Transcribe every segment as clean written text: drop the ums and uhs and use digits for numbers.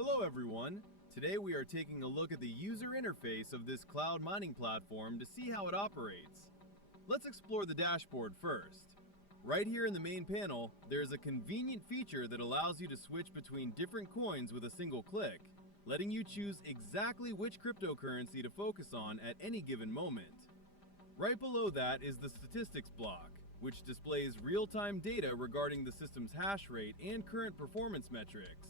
Hello everyone! Today we are taking a look at the user interface of this cloud mining platform to see how it operates. Let's explore the dashboard first. Right here in the main panel, there's a convenient feature that allows you to switch between different coins with a single click, letting you choose exactly which cryptocurrency to focus on at any given moment. Right below that is the statistics block, which displays real-time data regarding the system's hash rate and current performance metrics.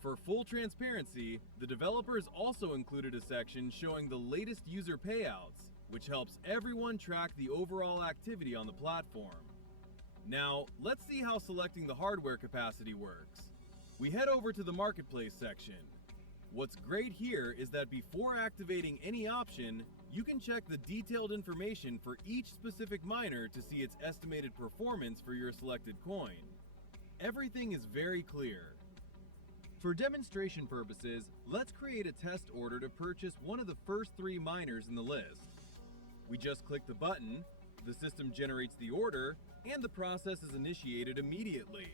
For full transparency, the developers also included a section showing the latest user payouts, which helps everyone track the overall activity on the platform. Now, let's see how selecting the hardware capacity works. We head over to the marketplace section. What's great here is that before activating any option, you can check the detailed information for each specific miner to see its estimated performance for your selected coin. Everything is very clear. For demonstration purposes, let's create a test order to purchase one of the first 3 miners in the list. We just click the button, the system generates the order, and the process is initiated immediately.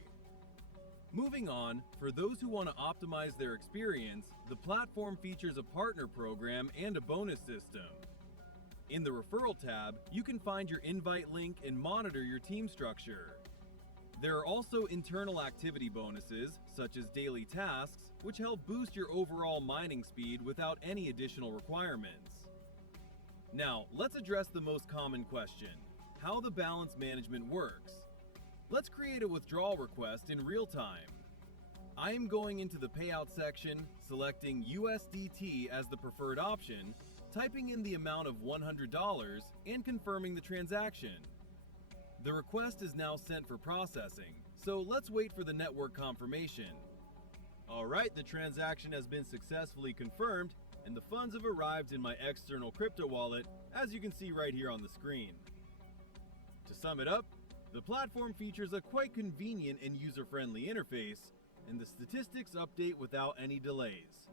Moving on, for those who want to optimize their experience, the platform features a partner program and a bonus system. In the referral tab, you can find your invite link and monitor your team structure. There are also internal activity bonuses, such as daily tasks, which help boost your overall mining speed without any additional requirements. Now, let's address the most common question: how the balance management works. Let's create a withdrawal request in real time. I am going into the payout section, selecting USDT as the preferred option, typing in the amount of $100, and confirming the transaction. The request is now sent for processing, so let's wait for the network confirmation. Alright, the transaction has been successfully confirmed, and the funds have arrived in my external crypto wallet, as you can see right here on the screen. To sum it up, the platform features a quite convenient and user-friendly interface, and the statistics update without any delays.